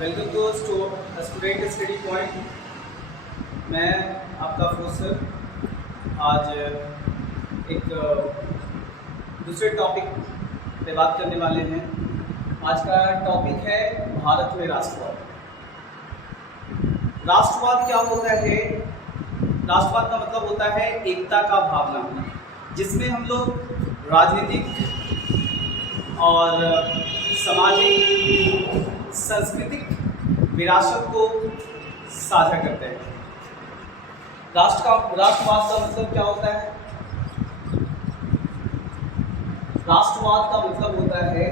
Welcome to student study point. मैं आपका professor आज एक दूसरे टॉपिक पे बात करने वाले हैं। आज का टॉपिक है भारत में राष्ट्रवाद। राष्ट्रवाद क्या होता है? राष्ट्रवाद का मतलब होता है एकता का भावना, जिसमें हम लोग राजनीतिक और सामाजिक सांस्कृतिक विरासत को साझा करते हैं। राष्ट्रवाद का मतलब क्या होता है? राष्ट्रवाद का मतलब होता है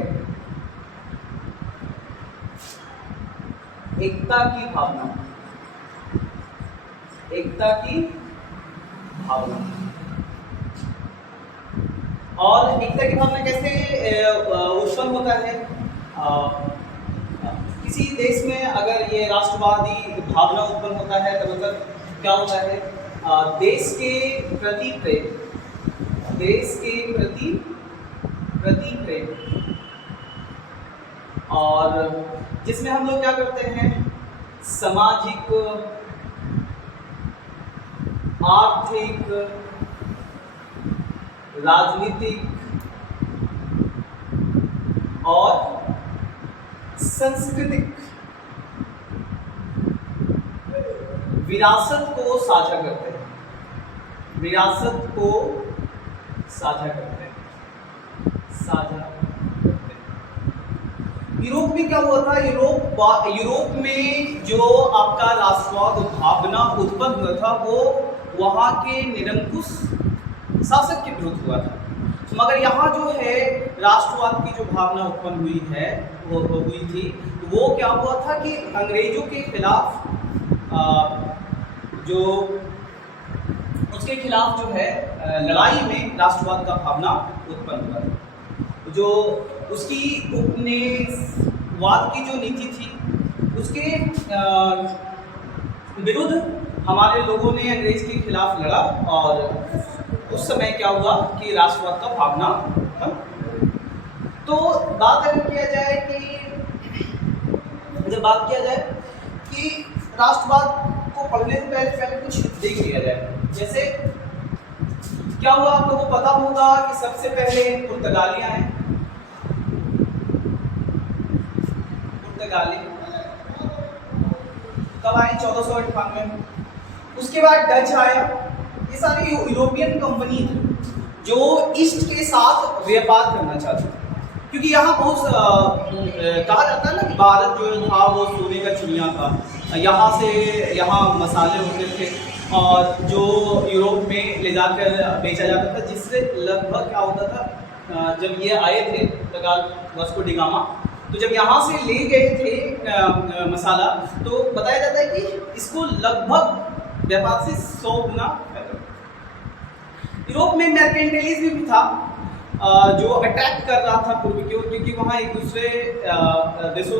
एकता की भावना। एकता की भावना। और एकता की भावना कैसे उत्पन्न होता है? किसी देश में अगर ये राष्ट्रवादी भावना उत्पन्न होता है तो मतलब क्या होता है? देश के प्रति प्रेम, देश के प्रति प्रेम, और जिसमें हम लोग क्या करते हैं? सामाजिक, आर्थिक, राजनीतिक और सांस्कृतिक विरासत को साझा करते हैं। विरासत को साझा करते हैं। यूरोप में क्या हुआ था? यूरोप में जो आपका राष्ट्रवाद भावना उत्पन्न हुआ था वो वहां के निरंकुश शासक के विरुद्ध हुआ था। मगर यहाँ जो है राष्ट्रवाद की जो भावना उत्पन्न हुई है वो हुई थी, वो क्या हुआ था कि अंग्रेजों के खिलाफ जो उसके खिलाफ जो है लड़ाई में राष्ट्रवाद का भावना उत्पन्न हुआ था। जो उसकी उपनिवेशवाद की जो नीति थी उसके विरुद्ध हमारे लोगों ने अंग्रेज के खिलाफ लड़ा, और उस समय क्या हुआ कि राष्ट्रवाद का भावना। तो बात अगर किया जाए कि राष्ट्रवाद को पढ़ने से पहले कुछ देख लिया जाए। जैसे क्या हुआ, आप लोगों को पता होगा कि सबसे पहले पुर्तगाली आए। पुर्तगाली कब आए? 1498 में। उसके बाद डच आया। ये सारी यूरोपियन कंपनी थी जो ईस्ट के साथ व्यापार करना चाहती थी, क्योंकि यहाँ बहुत कहा जाता है ना कि भारत जो था वो सोने का चिड़िया था। यहाँ मसाले होते थे और जो यूरोप में ले जाकर बेचा जाता था, जिससे लगभग क्या होता था, जब ये आए थे वास्को डी गामा, तो जब यहाँ से ले गए थे मसाला, तो बताया जाता है कि इसको लगभग व्यापार से 100 गुना। यूरोप में मर्केंटाइलिज्म भी था जो अट्रैक्ट कर रहा था पूर्व की ओर, क्योंकि वहाँ एक दूसरे देशों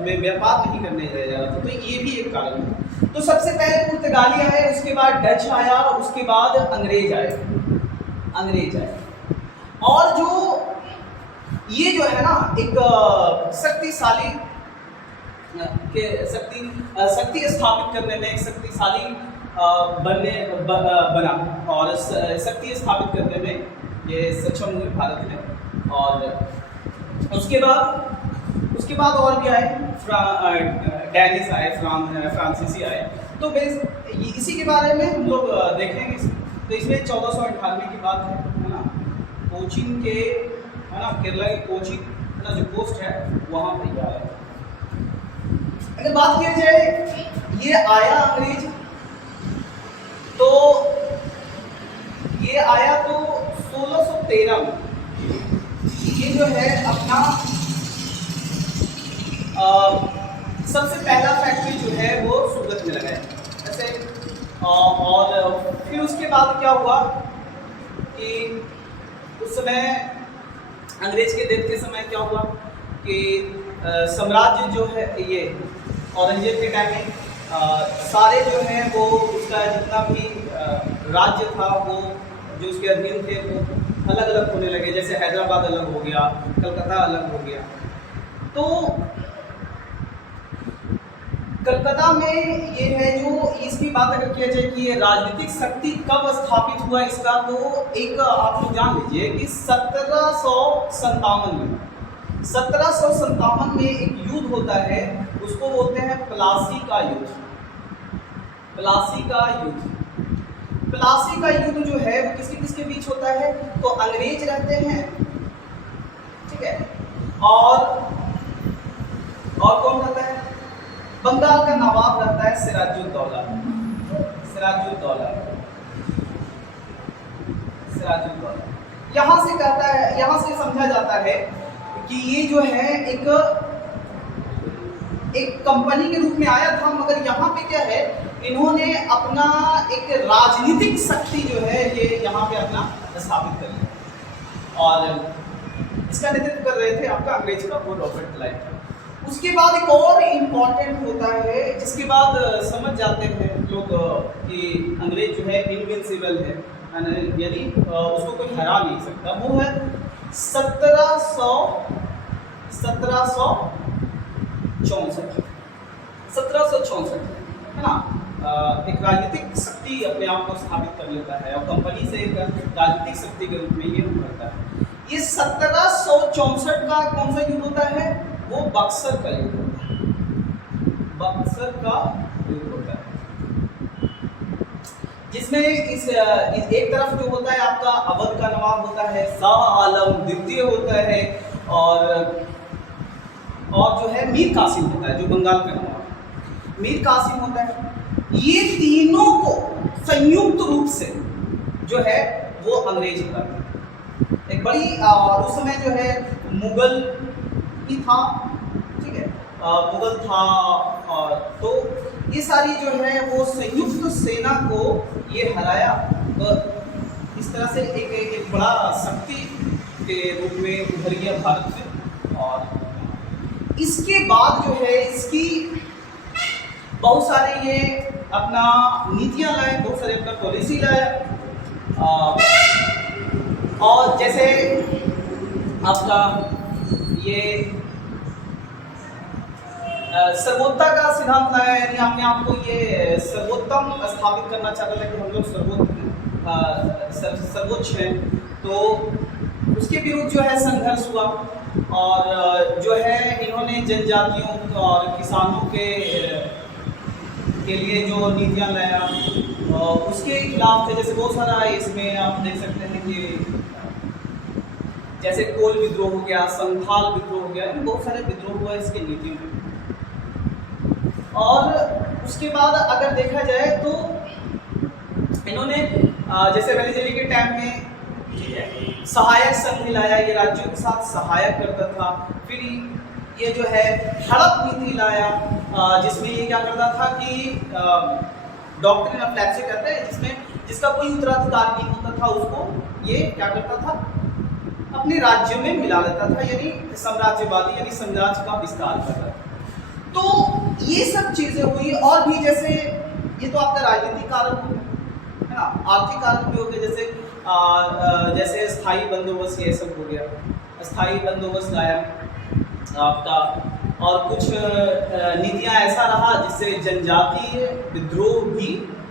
में व्यापार नहीं करने जा रहा था। तो ये भी एक कारण है। तो सबसे पहले पुर्तगाली आए, उसके बाद डच आया, उसके बाद अंग्रेज आए। और जो ये जो है ना एक शक्तिशाली शक्ति स्थापित करने में, शक्तिशाली बना और शक्ति स्थापित करने में ये सक्षम हुए भारत में। और उसके बाद और भी आए, डैनिश आए, फ्रांसीसी आए। तो इसी के बारे में हम लोग देखेंगे। तो इसमें 1498 की बात है ना। कोचीन के, है ना, केरला के कोचीन ना जो पोस्ट है वहाँ पर ये आया। अगर बात किया जाए ये आया अंग्रेज, तो ये आया तो 1613 में। ये जो है अपना सबसे पहला फैक्ट्री जो है वो सूरत में लगाया ऐसे। और फिर उसके बाद क्या हुआ कि उस समय अंग्रेज के देश के समय क्या हुआ कि साम्राज्य जो है ये औरंगजेब के टाइम में सारे जो हैं वो उसका जितना भी राज्य था वो जो उसके अधीन थे वो अलग अलग होने लगे। जैसे हैदराबाद अलग हो गया, कलकत्ता अलग हो गया। तो कलकत्ता में ये है जो इसकी बात अगर किया जाए कि ये राजनीतिक शक्ति कब स्थापित हुआ इसका, तो एक आप लोग जान लीजिए कि 1757 में एक युद्ध होता है, उसको बोलते हैं प्लासी का युद्ध। प्लासी का युद्ध जो है वो किसके किसके बीच होता है, तो अंग्रेज रहते हैं, ठीक है, और कौन रहता है, बंगाल का नवाब रहता है सिराजुद्दौला। यहाँ से कहता है, यहाँ से समझा जाता है कि ये जो है एक कंपनी के रूप में आया था, मगर यहाँ पे क्या है, इन्होंने अपना एक राजनीतिक शक्ति जो है ये यहाँ पे अपना स्थापित कर लिया, और इसका नेतृत्व कर रहे थे आपका अंग्रेज का वो रॉबर्ट क्लाइव था। उसके बाद एक और इम्पॉर्टेंट होता है, जिसके बाद समझ जाते हैं लोग कि अंग्रेज जो है इनविंसिबल है, यानी उसको कोई हरा नहीं सकता। वो है 1764 है ना। एक राजनीतिक शक्ति अपने आप को स्थापित कर लेता है, और कंपनी से एक राजनीतिक शक्ति के रूप में ये उभरता है। ये 1764 का कौन सा युद्ध होता है, वो बक्सर का युद्ध होता है। जिसमें इस एक तरफ जो होता है आपका अवध का नवाब होता है, शाह आलम द्वितीय होता है, और जो है मीर कासिम होता है, जो बंगाल का नवाब मीर कासिम होता है। ये तीनों को संयुक्त रूप से जो है वो अंग्रेज हराते हैं। एक बड़ी उस समय जो है मुगल ही था, ठीक है, मुगल था, और तो ये सारी जो है वो संयुक्त सेना को ये हराया, तो इस तरह से एक बड़ा शक्ति के रूप में उभर गया भारत से। और इसके बाद जो है इसकी बहुत सारे ये अपना नीतियां लाए, बहुत सारे अपना पॉलिसी लाया, और जैसे आपका ये सर्वोत्तम का सिद्धांत लाया, यानी अपने आप को ये सर्वोत्तम स्थापित करना चाहता था कि हम लोग सर्वोच्च हैं। तो उसके विरुद्ध जो है संघर्ष हुआ, और जो है इन्होंने जनजातियों और किसानों के लिए जो नीतियां लाया, उसके खिलाफ थे। जैसे बहुत सारा इसमें आप देख सकते हैं कि जैसे कोल विद्रोह हो गया, संथाल विद्रोह हो गया, बहुत सारे विद्रोह हुआ इसके नीतियों में। और उसके बाद अगर देखा जाए तो इन्होंने जैसे वेलेज़ली के टाइम में सहायक संघ लाया, ये राज्यों के साथ सहायक करता था। फिर ये जो है हड़प नीति लाया, जिसमें ये क्या करता था कि डॉक्ट्रिन ऑफ लैप्स कहते हैं, जिसमें जिसका कोई उत्तराधिकार नहीं होता था उसको ये क्या करता था, अपने राज्य में मिला लेता था, यानी साम्राज्यवादी यानी साम्राज्य का विस्तार कर रहा था। तो ये सब चीजें हुई, और भी जैसे ये तो आपका राजनीतिक कारण है ना, आर्थिक कारण भी हो गए, जैसे स्थायी बंदोबस्त, ये सब हो गया, स्थायी बंदोबस्त लाया आपका, और कुछ नीतियां ऐसा रहा जिससे जनजातीय विद्रोह भी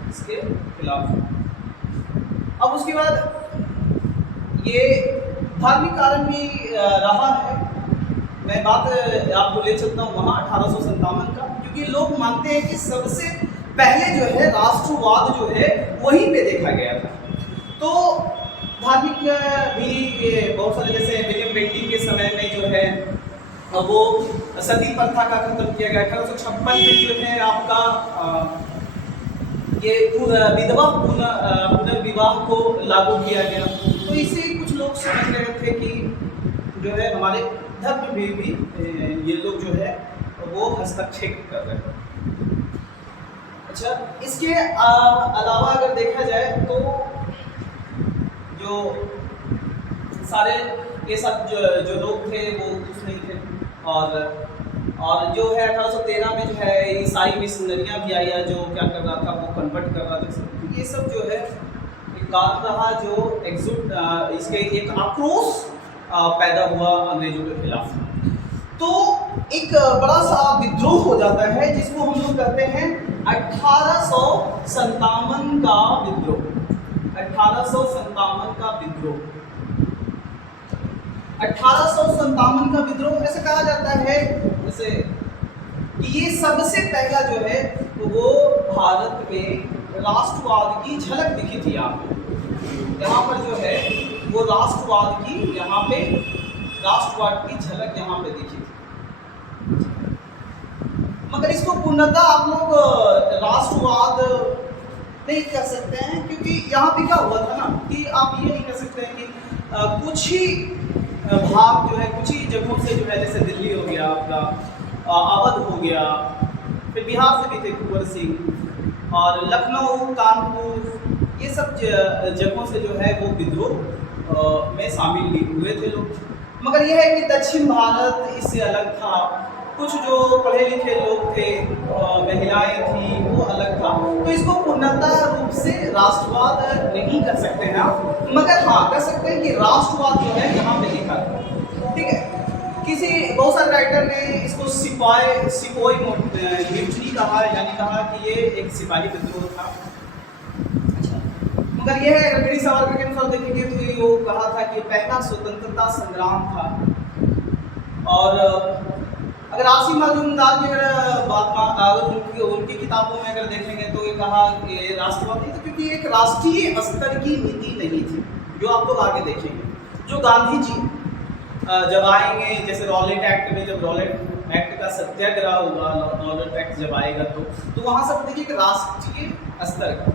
इसके खिलाफ। अब उसके बाद ये धार्मिक कारण भी रहा है। मैं बात आपको ले चलता हूँ वहाँ 1857 का, क्योंकि लोग मानते हैं कि सबसे पहले जो है राष्ट्रवाद जो है वहीं पे देखा गया था। तो धार्मिक भी बहुत सारे, जैसे विलियम बेंटिंग के समय में जो है वो सती प्रथा का खत्म किया गया। 1856 में जो है आपका ये विधवा पुनर्विवाह को लागू किया गया। तो इससे कुछ लोग समझ रहे थे कि जो है हमारे धर्म में भी ये लोग जो है वो हस्तक्षेप कर रहे हैं। अच्छा, इसके अलावा अगर देखा जाए तो जो सारे ये सब जो लोग थे वो कुछ नहीं थे, और जो है 1813 में जो है ईसाई मिशनरियाँ भी आया, जो क्या कर रहा था, वो कन्वर्ट कर रहा था। ये सब जो है एक कारण रहा जो इसके एक आक्रोश पैदा हुआ अंग्रेजों के खिलाफ। तो एक बड़ा सा विद्रोह हो जाता है जिसको हम लोग कहते हैं 1857 का विद्रोह। 1857 का विद्रोह। 1857 का विद्रोह ऐसे कहा जाता है जैसे कि ये सबसे पहला जो है वो भारत में राष्ट्रवाद की झलक दिखी थी। यहाँ पर जो है वो राष्ट्रवाद की झलक यहाँ पे दिखी थी। मगर इसको पूर्णतः आप लोग राष्ट्रवाद नहीं कह सकते हैं, क्योंकि यहाँ पे क्या हुआ था ना कि आप ये नहीं कह सकते हैं कि कुछ ही भाग जो है कुछ ही जगहों से जो है, जैसे दिल्ली हो गया आपका, अवध हो गया, फिर बिहार से भी थे कुंवर सिंह, और लखनऊ, कानपुर, ये सब जगहों से जो है वो विद्रोह में शामिल हुए थे लोग। मगर यह है कि दक्षिण भारत इससे अलग था। कुछ जो पढ़े लिखे लोग थे, महिलाएं थी, वो अलग था। तो इसको पूर्णतः रूप से राष्ट्रवाद नहीं कर सकते हैं आप, मगर हाँ कह सकते हैं कि राष्ट्रवाद जो है यहाँ पे लिखा है। ठीक है, बहुत सारे राइटर ने इसको सिपोई म्यूटनी कहा, यानी कहा कि ये एक सिपाही विद्रोह था। अच्छा, मगर यह है रणवीर सावरकर के अनुसार देखेंगे तो ये वो कहा था कि पहला स्वतंत्रता संग्राम था। और अगर आसिम मजूमदार की अगर उनकी किताबों में अगर देखेंगे तो ये कहा कि राष्ट्रवाद नहीं था, क्योंकि एक राष्ट्रीय स्तर की नीति नहीं थी। जो आप लोग आगे देखेंगे, जो गांधी जी जब आएंगे, जैसे रॉलेट एक्ट में, जब रॉलेट एक्ट का सत्याग्रह होगा, रॉलेट एक्ट जब आएगा तो वहाँ सब देखिए कि राष्ट्रीय स्तर का,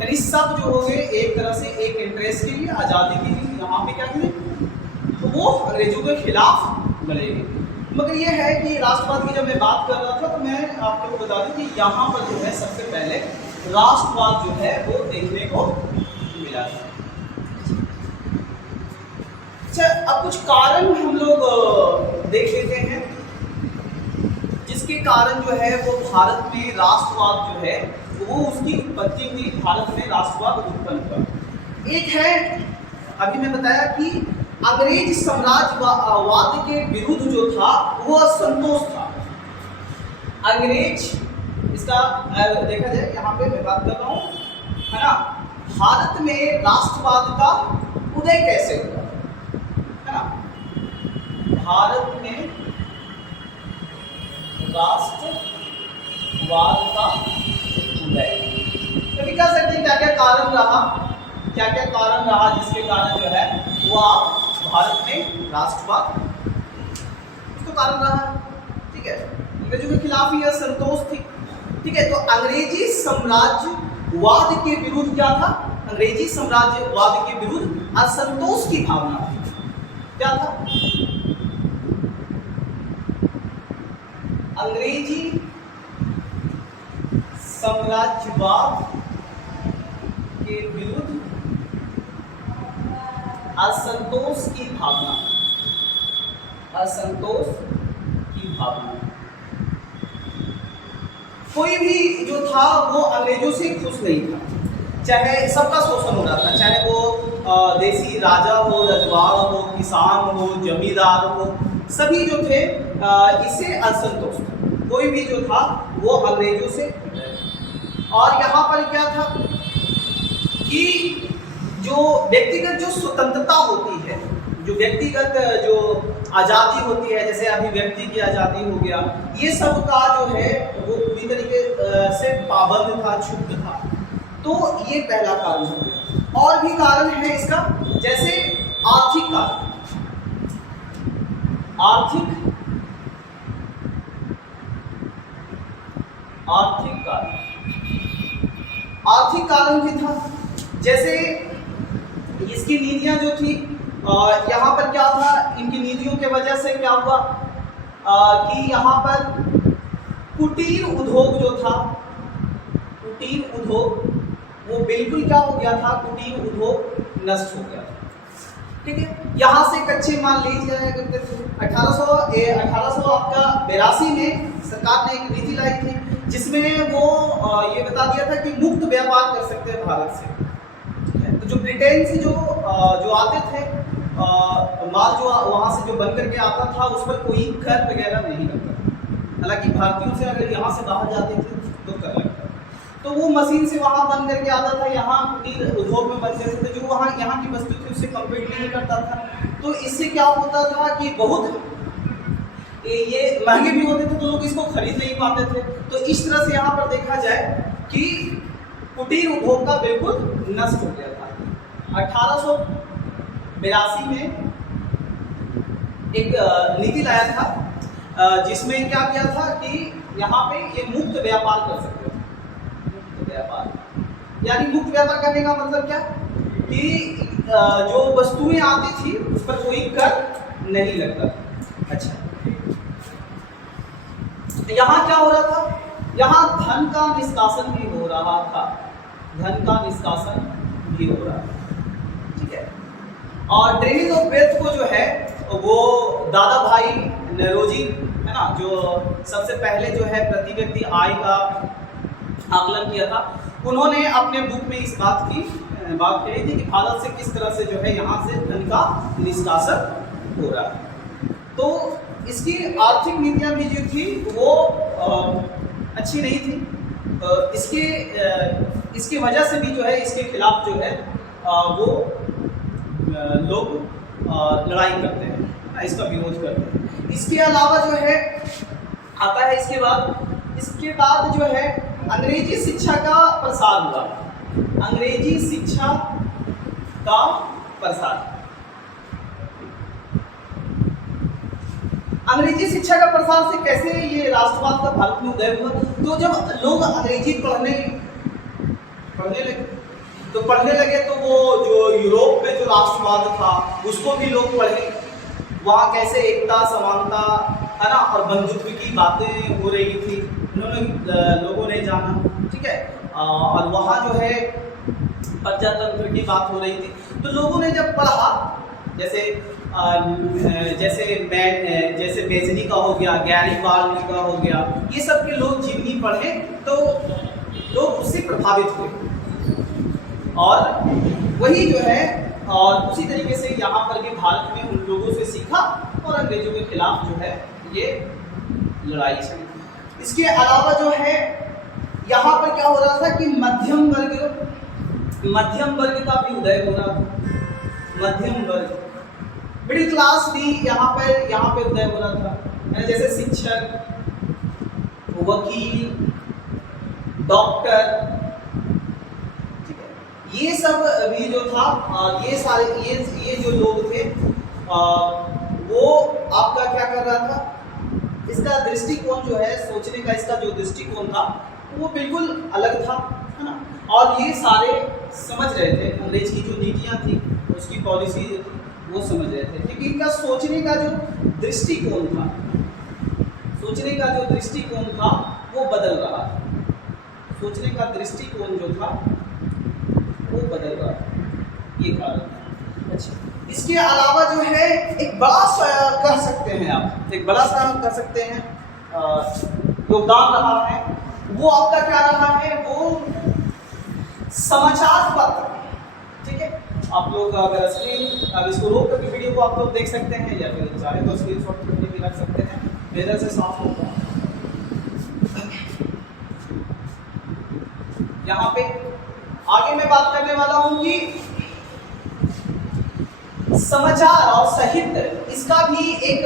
यानी सब जो हो गए एक तरह से एक इंटरेस्ट के लिए, आज़ादी के लिए यहाँ पे क्या करें, तो वो अंग्रेजों के खिलाफ लड़ेंगे। मगर ये है कि राष्ट्रवाद की जब मैं बात कर रहा था तो मैं आप लोगों को बता दूं कि यहाँ पर जो है सबसे पहले राष्ट्रवाद जो है वो देखने को मिला था। अच्छा, अब कुछ कारण हम लोग देख लेते हैं जिसके कारण जो है वो भारत में राष्ट्रवाद जो है वो उसकी उत्पत्ति हुई, भारत में राष्ट्रवाद उत्पन्न हुआ। एक है, अभी मैं बताया कि अंग्रेज साम्राज्यवाद के विरुद्ध जो था वो असंतोष था। अंग्रेज, इसका देखा जाए यहाँ पे मैं बात कर रहा हूँ, है ना, भारत में राष्ट्रवाद का उदय कैसे हुआ, है ना, भारत में राष्ट्रवाद का उदय। तो कह सकते हैं क्या क्या कारण रहा, जिसके कारण जो है वो आप भारत में राष्ट्रवाद तो कारण रहा। ठीक है, अंग्रेजों के खिलाफ ही असंतोष थी। ठीक है, तो अंग्रेजी साम्राज्यवाद के विरुद्ध क्या था, अंग्रेजी साम्राज्यवाद के विरुद्ध असंतोष की भावना थी। क्या था, अंग्रेजी साम्राज्यवाद के विरुद्ध असंतोष की भावना, कोई भी जो था वो अंग्रेजों से खुश नहीं था। चाहे सबका शोषण हो रहा था, चाहे वो देसी राजा हो, रजवाड़ हो, किसान हो, जमींदार हो, सभी जो थे इससे असंतोष था। कोई भी जो था वो अंग्रेजों से। और यहाँ पर क्या था कि जो व्यक्तिगत जो स्वतंत्रता होती है, जो व्यक्तिगत जो आज़ादी होती है, जैसे अभिव्यक्ति की आज़ादी हो गया, ये सब का जो है वो पूरी तरीके से पाबंद था, क्षुब्ध था। तो ये पहला कारण हो गया। और भी कारण है इसका, जैसे आर्थिक कारण। आर्थिक कारण भी था। जैसे इसकी नीतियां जो थी, यहाँ पर क्या था, इनकी नीतियों के वजह से क्या हुआ कि यहाँ पर कुटीर उद्योग जो था, कुटीर उद्योग वो बिल्कुल क्या हो गया था, कुटीर उद्योग नष्ट हो गया था। ठीक है, यहाँ से कच्चे माल ले जाया करते थे। 1882 में सरकार ने एक नीति लाई थी जिसमें वो ये बता दिया था कि मुक्त व्यापार कर सकते हैं भारत से। तो जो ब्रिटेन से जो आते थे माल, जो वहाँ से जो बन करके आता था, उस पर कोई कर वगैरह नहीं लगता था। हालांकि भारतीयों से अगर यहाँ से बाहर जाते थे तो कर लगता, तो वो मशीन से वहाँ बन करके आता था, यहाँ कुटीर उद्योग में बन जाते थे, जो वहाँ यहाँ की वस्तु थी उससे कम्पीट नहीं करता था। तो इससे क्या होता था कि बहुत ये महंगे भी होते थे, तो लोग इसको खरीद नहीं पाते थे। तो इस तरह से यहाँ पर देखा जाए कि कुटीर उद्योग का बिल्कुल नष्ट हो गया था। 1882 में एक नीति लाया था, जिसमें क्या किया था कि यहाँ पे ये मुक्त व्यापार कर सकते थे। मुक्त व्यापार यानी मुक्त व्यापार करने का मतलब क्या कि जो वस्तुएं आती थी उस पर कोई कर नहीं लगता था। अच्छा, यहाँ क्या हो रहा था, यहाँ धन का निष्कासन भी हो रहा था, धन का निष्कासन भी हो रहा था। ठीक है, और ड्रेनिंग ऑफ वेल्थ को जो है वो दादा भाई नौरोजी है ना, जो सबसे पहले जो है प्रति व्यक्ति आय का आकलन किया था, उन्होंने अपने बुक में इस बात कही थी कि भारत से किस तरह से जो है यहाँ से धन का निष्कासन हो रहा है। तो इसकी आर्थिक नीतियाँ भी जो थी वो अच्छी नहीं थी। इसकी वजह से भी जो है इसके खिलाफ जो है वो लोग लड़ाई करते हैं, इसका विरोध करते हैं। इसके अलावा जो है आता है इसके बाद जो है अंग्रेजी शिक्षा का प्रसार हुआ। अंग्रेजी शिक्षा का प्रसार, अंग्रेजी शिक्षा का प्रसार से कैसे ये राष्ट्रवाद का भारत में उदय हुआ। तो जब लोग अंग्रेजी पढ़ने लगे तो वो जो यूरोप में जो राष्ट्रवाद था उसको भी लोग पढ़े, वहाँ कैसे एकता समानता है ना और बंधुत्व की बातें हो रही थी, लोगों ने जाना। ठीक है, और वहाँ जो है प्रजातंत्र की बात हो रही थी, तो लोगों ने जब पढ़ा, जैसे बेजनी का हो गया, गैरीबाल्डी का हो गया, ये सब के लोग जीवनी पढ़े तो लोग उससे प्रभावित हुए, और वही जो है और उसी तरीके से यहाँ पर भी भारत में उन लोगों से सीखा और अंग्रेजों के खिलाफ जो है ये लड़ाई चली। इसके अलावा जो है यहाँ पर क्या हो रहा था कि मध्यम वर्ग का भी उदय हो रहा था। मध्यम वर्ग, मिडिल क्लास भी यहाँ पे उदय हो रहा था, जैसे शिक्षक, वकील, डॉक्टर, ये सब भी जो था ये जो लोग थे वो आपका क्या कर रहा था, इसका दृष्टिकोण जो है सोचने का, इसका जो दृष्टिकोण था वो बिल्कुल अलग था, है ना। और ये सारे समझ रहे थे अंग्रेज की जो नीतियाँ थी, उसकी पॉलिसी वो समझ रहे थे, क्योंकि इनका सोचने का जो दृष्टिकोण था वो बदल रहा था। सोचने का दृष्टिकोण जो था वो बदल रहा है, ये कारण। अच्छा, इसके अलावा जो है एक बड़ा सा कह सकते हैं योगदान रहा है, वो आपका क्या रहा है, वो समाचार पत्र। ठीक है, आप लोग अगर इसको रोक करके वीडियो को आप लोग देख सकते हैं, या फिर चाहे तो स्क्रीनशॉट करके भी रख सकते हैं, मेरे से साफ होगा। यहाँ पे आगे मैं बात करने वाला हूं कि समाचार और साहित्य, इसका भी एक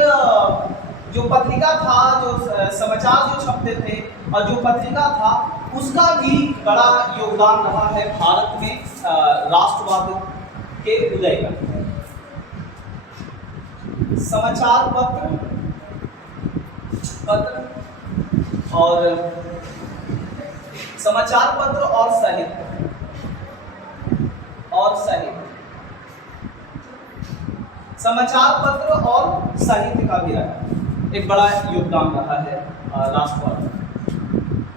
जो पत्रिका था, जो समाचार जो छपते थे और जो पत्रिका था, उसका भी बड़ा योगदान रहा है भारत में राष्ट्रवाद के उदय का। समाचार पत्र और साहित्य समाचार पत्र और साहित्य का भी एक बड़ा योगदान रहा है राष्ट्रवाद।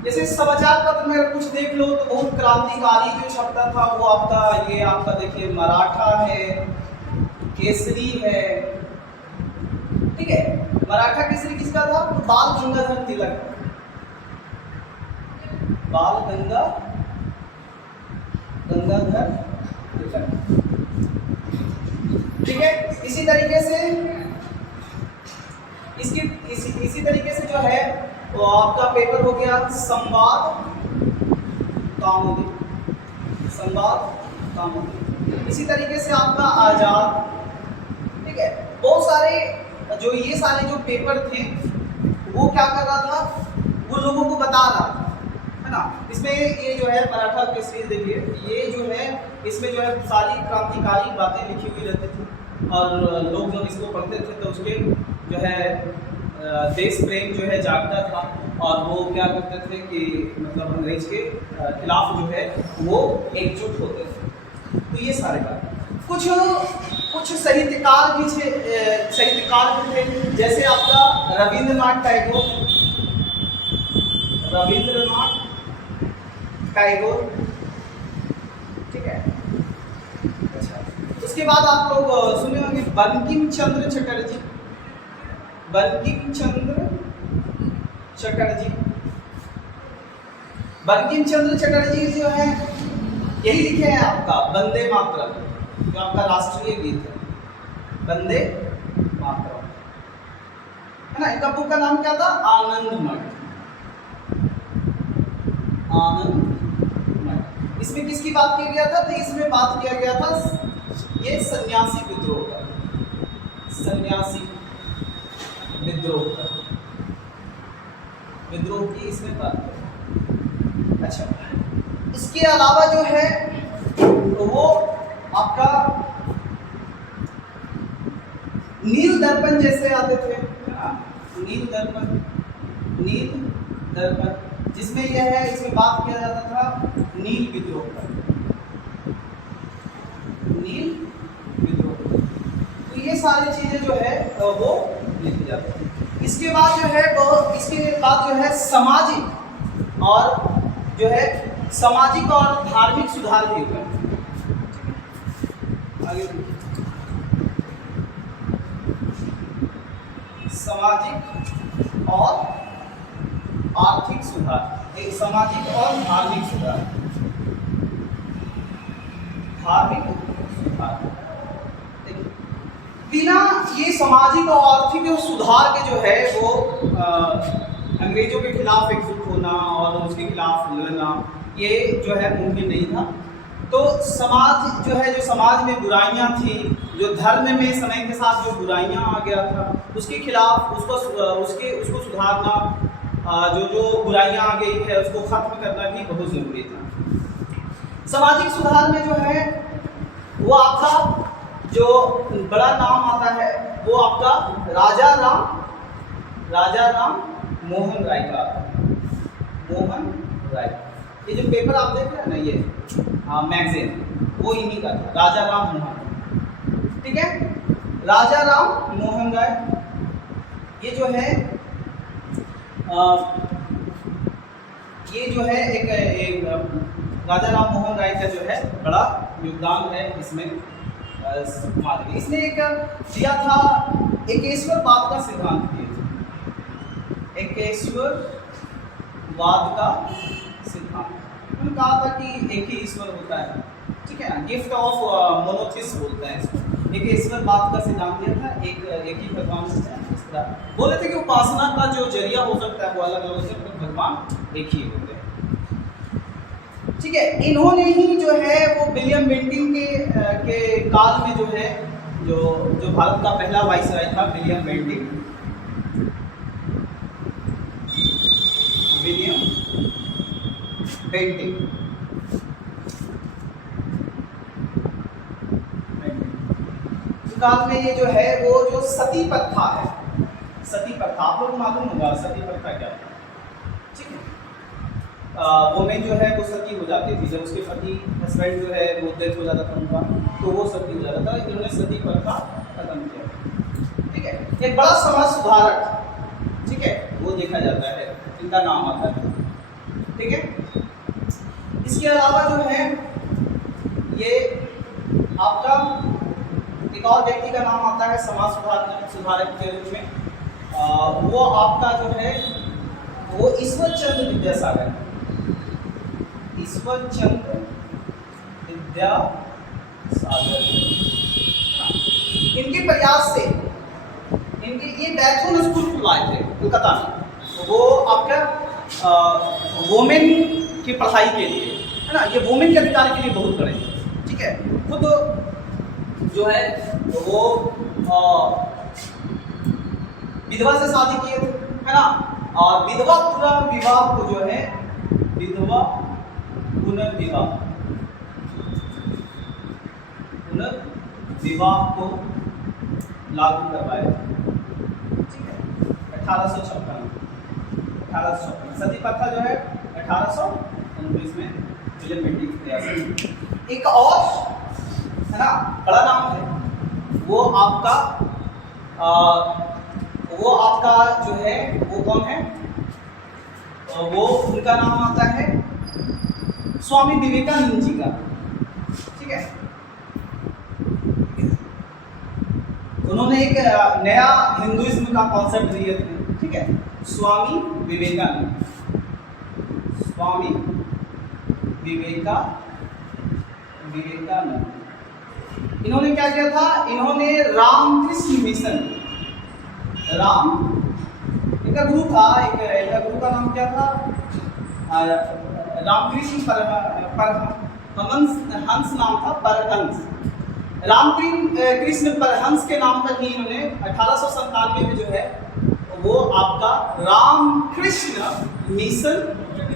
जैसे समाचार पत्र में कुछ देख लो तो बहुत क्रांतिकारी जो छपता था वो आपका देखिए मराठा है, केसरी है। ठीक है, मराठा केसरी किसका था? बाल गंगाधर तिलक। ठीक है, इसी तरीके से जो है तो आपका पेपर हो गया संवाद कौमुदी, संवाद कौमुदी। इसी तरीके से आपका आजाद, ठीक है। बहुत सारे जो ये सारे जो पेपर थे वो क्या कर रहा था, वो लोगों को बता रहा था, है ना। इसमें ये जो है मराठा केसरी देखिए, ये जो है इसमें जो है सारी क्रांतिकारी बातें लिखी हुई रहती थी और लोग जब इसको पढ़ते थे तो उसके जो है देश प्रेम जो है जागता था और वो क्या करते थे कि मतलब अंग्रेज के खिलाफ जो है वो एकजुट होते थे। तो ये सारे बात कुछ साहित्यकार भी थे, जैसे आपका रविंद्रनाथ टैगोर, ठीक है। अच्छा, उसके बाद आप लोग सुने होंगे बंकिम चंद्र चटर्जी। बंकिम चंद्र चटर्जी जो है यही लिखे हैं आपका वंदे मातरम, जो आपका राष्ट्रीय गीत है, वंदे मातरम, है ना। इनका बुक का नाम क्या था, आनंद मठ। इसमें किसकी बात किया गया था, तो इसमें बात किया गया था ये सन्यासी विद्रोह का, विद्रोह की इसमें बात करें। अच्छा, इसके अलावा जो है तो वो आपका नील दर्पण जैसे आते थे, नील दर्पण जिसमें यह है, इसमें बात किया जाता था नील विद्रोह का, तो ये सारी चीजें जो है वो लिखी जाती है। इसके बाद जो है सामाजिक और धार्मिक सुधार भी हुए। आगे सामाजिक और आर्थिक सुधार, एक सामाजिक और धार्मिक सुधार, बिना ये सामाजिक और आर्थिक सुधार के जो है वो अंग्रेजों के खिलाफ एकजुट होना और उसके खिलाफ लड़ना, ये जो है मुमकिन नहीं था। तो समाज जो है, जो समाज में बुराइयां थी, जो धर्म में समय के साथ जो बुराइयां आ गया था, उसके खिलाफ उसको सुधारना, जो बुराइयां आ गई है उसको खत्म करना भी बहुत जरूरी था। सामाजिक सुधार में जो है वो आपका जो बड़ा नाम आता है वो आपका राजा राम मोहन राय का, ये जो पेपर आप देख रहे हैं ना, ये मैगजीन, वो इन्हीं का था, राजा राम मोहन, ठीक है। राजा राम मोहन राय ये जो है एक राजा राम मोहन राय का जो है बड़ा योगदान है इसमें समाज में। इसने एक दिया था एकेश्वरवाद का सिद्धांत दिया था, एकेश्वरवाद का सिद्धांत। उन्होंने कहा था कि एक ही ईश्वर होता है, ठीक है ना, गिफ्ट ऑफ मोनोथिस बोलते हैं इसको। एकेश्वरवाद का सिद्धांत दिया था, एक ही भगवान होता है। बोले थे कि उपासना का जो जरिया हो सकता है वो अलग अलग हो सकता है, भगवान एक ही होते हैं, ठीक है। इन्होंने ही जो है वो विलियम बेंटिंग के काल में जो है जो भारत का पहला वाइसराय था, विलियम बेंटिंग काल में ये जो है वो जो सती प्रथा है, सती प्रथा आप लोग मालूम होगा, सती प्रथा क्या है, ठीक है। वोमेन जो है वो सती हो जाती थी, जब उसके पति हस्बैंड जो है वो डेथ हो जाता था उनका, तो वो सती हो जाता था। इन्होंने सती प्रथा खत्म किया, ठीक है। एक बड़ा समाज सुधारक, ठीक है, वो देखा जाता है, इनका नाम आता है, ठीक है। इसके अलावा जो है ये आपका एक और व्यक्ति का नाम आता है समाज सुधारक के रूप में, वो आपका जो है वो ईश्वर चंद्र विद्यासागर, ईश्वर चंद्र विद्यासागर। इनके प्रयास से ये बैथून स्कूल खुलवाए थे कोलकाता में, वो आपका वोमेन की पढ़ाई के लिए है ना, ये वोमेन के अधिकार के लिए बहुत बड़े, ठीक है। खुद जो है वो विधवा से शादी किए थे, है ना, और विधवा पुनर्विवाह को जो है विधवा पुनर्विवाह को लागू करवाया, ठीक है, 1856 सती प्रथा जो है 1829 में विलियम बेंटिक के प्रयास से। एक और है ना बड़ा नाम है वो आपका जो है वो कौन है, वो उनका नाम आता है स्वामी विवेकानंद जी का, ठीक है। उन्होंने एक नया हिंदुइज्म का कॉन्सेप्ट दिए थे, ठीक है, स्वामी विवेकानंद इन्होंने क्या किया था, इन्होंने रामकृष्ण मिशन, इनका गुरु था, इनका गुरु का नाम क्या था, रामकृष्ण हंस नाम था, परहंस। रामकृष्ण परहंस के नाम पर ही इन्होंने 1897 में जो है वो आपका रामकृष्ण मिशन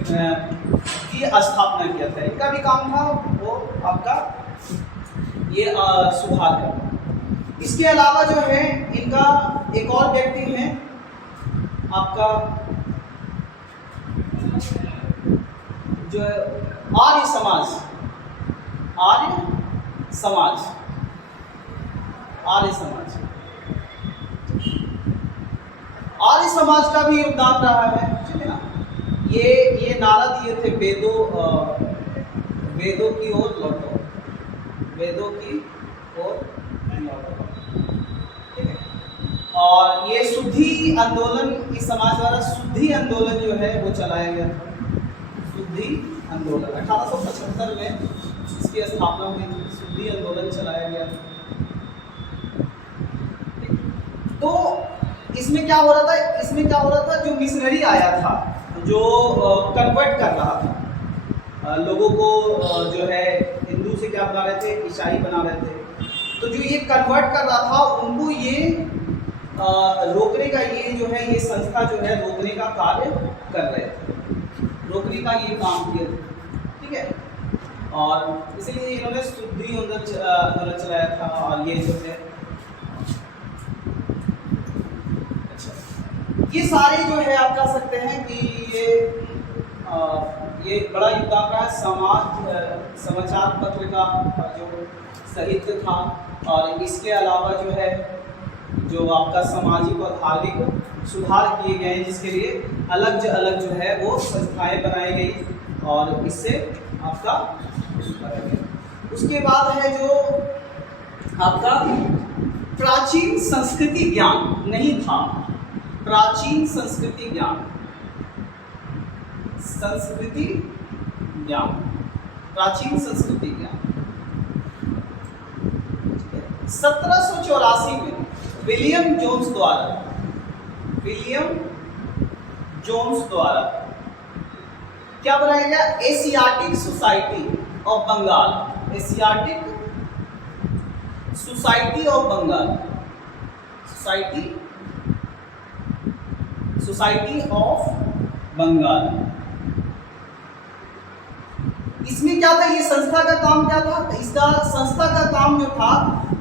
की स्थापना किया था। इनका भी काम था वो आपका ये सुधार करना। इसके अलावा जो है इनका एक और व्यक्ति है आपका जो आर्य समाज का भी योगदान रहा है, ठीक है ना। ये नारा दिए थे वेदों की ओर लौटो, ठीक है। और ये शुद्धि आंदोलन, इस समाज द्वारा शुद्धि आंदोलन जो है वो चलाया गया था। शुद्धि आंदोलन 1875 में इसकी स्थापना हुई थी, शुद्धि आंदोलन चलाया गया था। तो इसमें क्या हो रहा था, जो मिशनरी आया था, जो कन्वर्ट कर रहा था लोगों को, जो है हिंदू से क्या बना रहे थे, ईसाई बना रहे थे। तो जो ये कन्वर्ट कर रहा था उनको ये रोकने का, ये जो है ये संस्था जो है रोकने का कार्य कर रहे थे, रोकने का ये काम किया था, ठीक है। और इसलिए इन्होंने शुद्धि आंदोलन चलाया था। और ये जो है ये सारे जो है आप कह सकते हैं कि ये बड़ा योगदान रहा है समाचार पत्र का जो साहित्य था। और इसके अलावा जो है जो आपका सामाजिक और धार्मिक सुधार किए गए हैं, जिसके लिए अलग जो है वो संस्थाएं बनाई गई और इससे आपका उसके बाद है जो आपका प्राचीन संस्कृति ज्ञान नहीं था, प्राचीन संस्कृति ज्ञान 1784 में विलियम जोन्स द्वारा क्या बनाया गया, Asiatic Society of Bengal, society of Bengal. इसमें क्या था, ये संस्था का काम क्या था, इसका संस्था का काम जो था,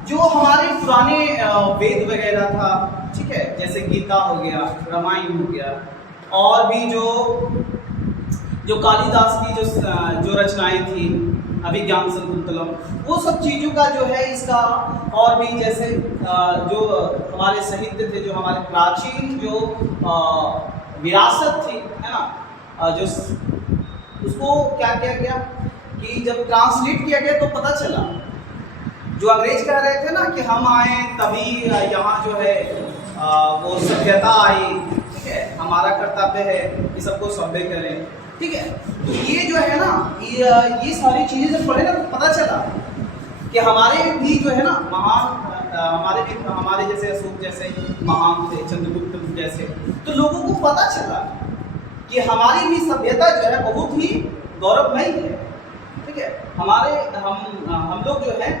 जो हमारे पुराने वेद वगैरह था, ठीक है, जैसे गीता हो गया, रामायण हो गया, और भी जो कालिदास की जो रचनाएं थी, अभिज्ञान शाकुंतलम, वो सब चीज़ों का जो है इसका, और भी जैसे जो हमारे साहित्य थे, जो हमारे प्राचीन जो विरासत थी, है ना, जो उसको क्या किया गया कि जब ट्रांसलेट किया गया तो पता चला, जो अंग्रेज कह रहे थे ना कि हम आए तभी यहाँ जो है वो सभ्यता आई, ठीक है, हमारा कर्तव्य है कि सबको सभ्य करें, ठीक है। तो ये जो है ना, ये सारी चीज़ें जब पढ़े ना तो पता चला कि हमारे भी जो है ना महान, हमारे जैसे अशोक जैसे महान थे, चंद्रगुप्त जैसे, तो लोगों को पता चला कि हमारी भी सभ्यता जो है बहुत ही गौरवमयी है। ठीक है, हम लोग जो है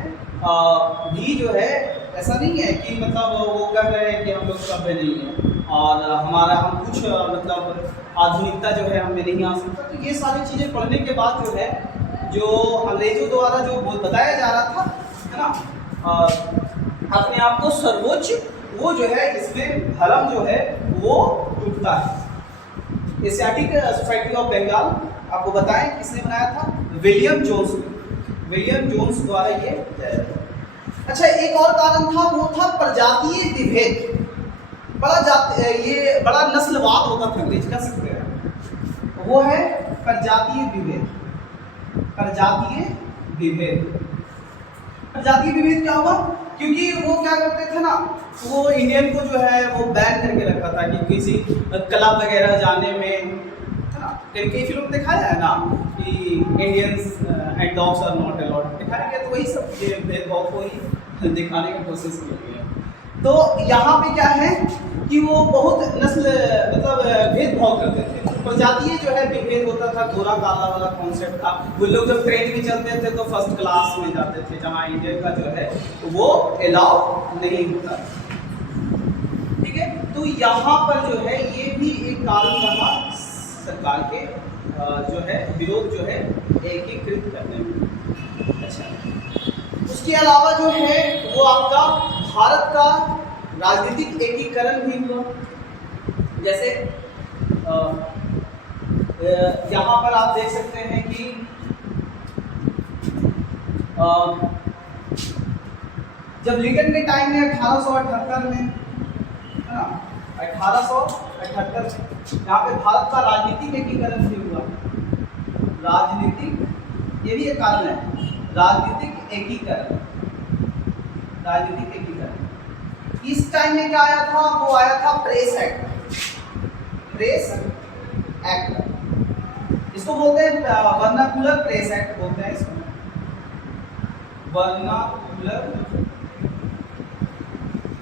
भी जो है ऐसा नहीं है कि मतलब वो कह रहे हैं कि हम लोग सभ्य नहीं है और हम कुछ मतलब आधुनिकता जो है हमें नहीं आ सकता। तो ये सारी चीज़ें पढ़ने के बाद जो है जो अंग्रेजों द्वारा जो बताया जा रहा था, है ना, अपने आप को सर्वोच्च, वो जो है इसमें धर्म जो है वो टूटता है। एशियाटिक सोसाइटी ऑफ बंगाल आपको बताएं किसने बनाया था? विलियम जोन्स द्वारा ये। अच्छा, एक और कारण था, वो था प्रजातीय विभेद। बड़ा नस्लवाद होता था अंग्रेज का, सकते हैं, वो है प्रजातीय विभेद। प्रजातीय विभेद क्या हुआ? क्योंकि वो क्या करते थे ना, वो इंडियन को जो है वो बैन करके रखा था कि किसी क्लब वगैरह जाने में, है ना, कई फिल्म में दिखाया है ना कि Indians and dogs are not allowed, दिखाया गया। तो वही सब भेदभाव को ही दिखाने की कोशिश की गई है। तो यहाँ पे क्या है कि वो बहुत नस्ल मतलब भेदभाव करते थे। प्रजातीय जो है विभेद होता था, गोरा काला वाला कॉन्सेप्ट था। वो लोग जब ट्रेन में चलते थे तो फर्स्ट क्लास में जाते थे, जहाँ इंडियन का जो है वो अलाउ नहीं होता। ठीक है, तो यहाँ पर जो है ये भी एक कारण रहा सरकार के जो है विरोध जो है एकीकृत करने में। अच्छा, उसके अलावा जो है वो आपका भारत का राजनीतिक एकीकरण भी हुआ। जैसे यहाँ पर आप देख सकते हैं कि जब लिंकन के टाइम में 1878 में, है ना, 1878 यहाँ पे भारत का राजनीतिक एकीकरण भी हुआ। राजनीतिक, ये भी एक कारण है, राजनीतिक एकीकरण। इस टाइम में क्या आया था? वो आया था प्रेस एक्ट। इसको बोलते हैं वर्नाकुलर प्रेस एक्ट बोलते हैं इसको, वर्नाकुलर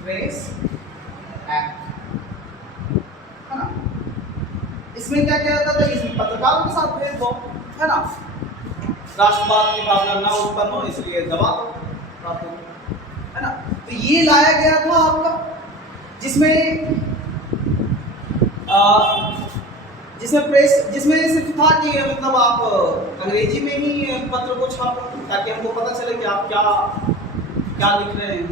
प्रेस एक्ट, है ना। इसमें क्या किया जाता था? इसमें पत्रकारों के साथ भेदभाव, है ना, राष्ट्रवाद की भावना ना उत्पन्न हो इसलिए दबाव प्राप्त हो, है ना। तो ये लाया गया था आपका, जिसमें सिर्फ था कि मतलब आप अंग्रेजी में ही पत्र को छापो ताकि हमको पता चले कि आप क्या लिख रहे हैं।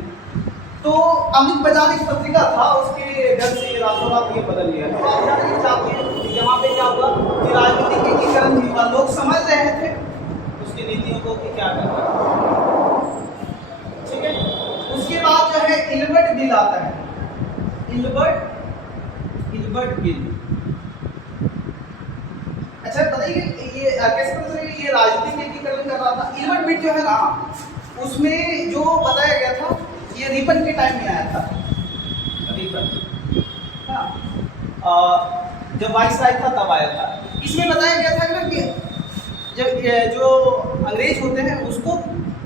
तो अमृत बाजार एक पत्रिका था, उसके डर से रातों रात ये बदल लिया। तो आप जानना चाहते हैं यहाँ पे क्या हुआ कि राजनीतिक एकीकरण भी हुआ, लोग समझ रहे थे उसकी नीतियों को कि क्या करना। ठीक है, उसके बाद जो है इल्बर्ट बिल आता है, इल्बर्ट बिल। अच्छा बताइए ये कैसे पता चलेगा ये राजनीतिक एकीकरण कर रहा था? इल्बर्ट बिल जो है ना, उसमें जो बताया गया था ये रिपन के टाइम में आया था। रिपन, जब वाइसराय था तब आया था। इसमें बताया गया था कि जब जो अंग्रेज होते हैं उसको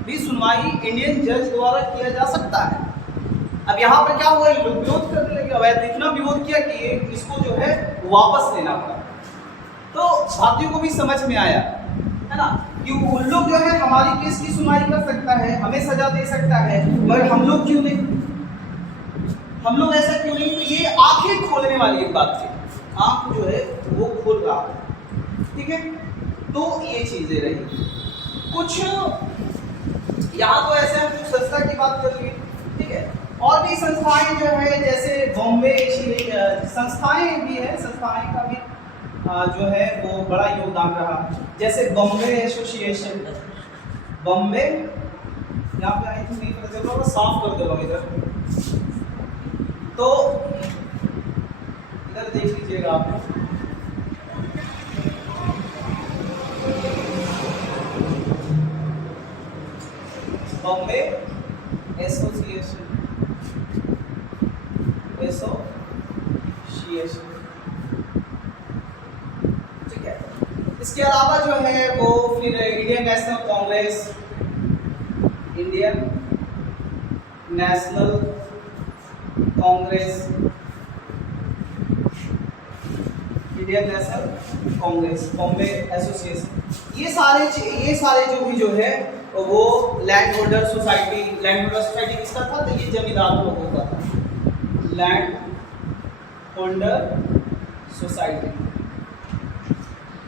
भी सुनवाई इंडियन जज द्वारा किया जा सकता है। अब यहाँ पर क्या हुआ, लोग विरोध करने लगे। अब इतना विरोध किया कि इसको जो है वापस लेना पड़ा। तो भारतीयों को भी समझ में आया, है ना, कि उन लोग जो है हमारी केस की सुनवाई कर सकता है, हमें सजा दे सकता है, मगर हम लोग क्यों नहीं, हम लोग ऐसा क्यों नहीं। तो ये आंखें खोलने वाली एक बात थी, आंख जो है वो खोल रहा है। ठीक है, तो ये चीजें रही। कुछ यहाँ तो ऐसे हम कुछ संस्था की बात कर लिए। ठीक है, और भी संस्थाएं जो है जैसे बॉम्बे संस्थाएं भी है, संस्थाएं का भी जो है वो बड़ा योगदान रहा। जैसे बॉम्बे एसोसिएशन, बॉम्बे, यहाँ पे आई थिंक नहीं पता चल रहा, साफ कर दो इधर, तो इधर देख लीजिएगा आप। बॉम्बे एसोसिएशन, ठीक है। इसके अलावा जो है वो फिर Indian national Congress, Indian national Congress, Indian national Congress, Bombay association, ये सारे जो है वो लैंड होल्डर सोसाइटी किसका था? तो ये जमींदार लोगों का था, लैंड होल्डर सोसाइटी।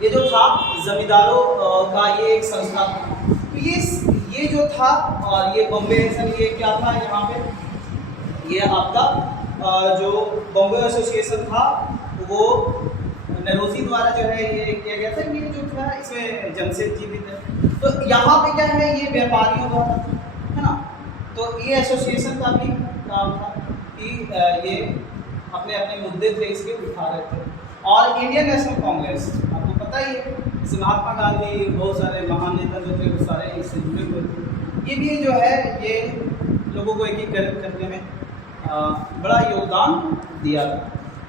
ये जो था जमींदारों का ये एक संस्था था। तो ये जो था, और ये बॉम्बे ये क्या था यहाँ पे, ये आपका जो बॉम्बे एसोसिएशन था वो नरोजी द्वारा जो है ये किया गया था। ये जो था इसमें जमशेद जी भी थे। तो यहाँ पे क्या है, ये व्यापारियों द्वारा है ना। तो ये एसोसिएशन का भी काम था कि ये अपने अपने मुद्दे थे इसके उठा रहे थे। और इंडियन नेशनल कांग्रेस आपको पता ही है, जैसे महात्मा गांधी, बहुत सारे महान नेता जो थे वो सारे इससे जुड़े हुए थे। ये भी जो है ये लोगों को एकीकृत करने में बड़ा योगदान दिया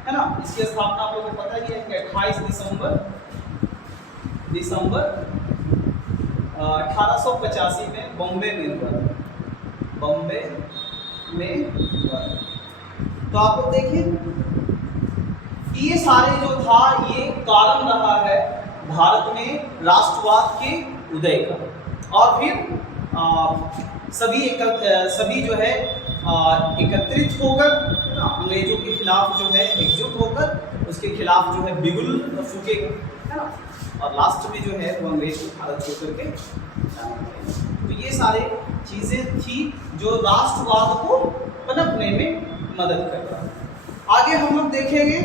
है ना। इसकी स्थापना आप लोगों को पता ही है कि 28 दिसंबर 1885 में बॉम्बे में हुआ। तो आप लोग देखिए कि ये सारे जो था ये कारण रहा है भारत में राष्ट्रवाद के उदय का। और फिर सभी जो है एकत्रित होकर अंग्रेजों के खिलाफ जो है एकजुट होकर उसके खिलाफ जो है बिगुल फूकेगा, है ना। और लास्ट में जो है वो अंग्रेज को भारत छोड़ करके। तो ये सारे चीज़ें थी जो राष्ट्रवाद को पनपने में मदद कर रहा है। आगे हम लोग देखेंगे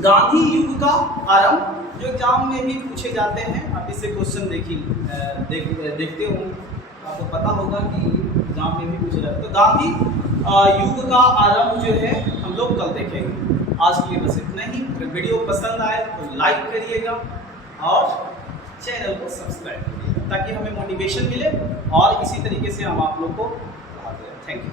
गांधी युग का आरंभ, जो एग्जाम में भी पूछे जाते हैं। आप इससे क्वेश्चन देखते होंगे, आपको पता होगा कि एग्जाम में भी पूछे जाते हैं। तो गांधी युग का आरंभ जो है हम लोग कल देखेंगे। आज के लिए बस इतना ही। अगर वीडियो पसंद आए तो लाइक करिएगा और चैनल को सब्सक्राइब करिएगा ताकि हमें मोटिवेशन मिले और इसी तरीके से हम आप लोग को पढ़ाते रहें। Thank you.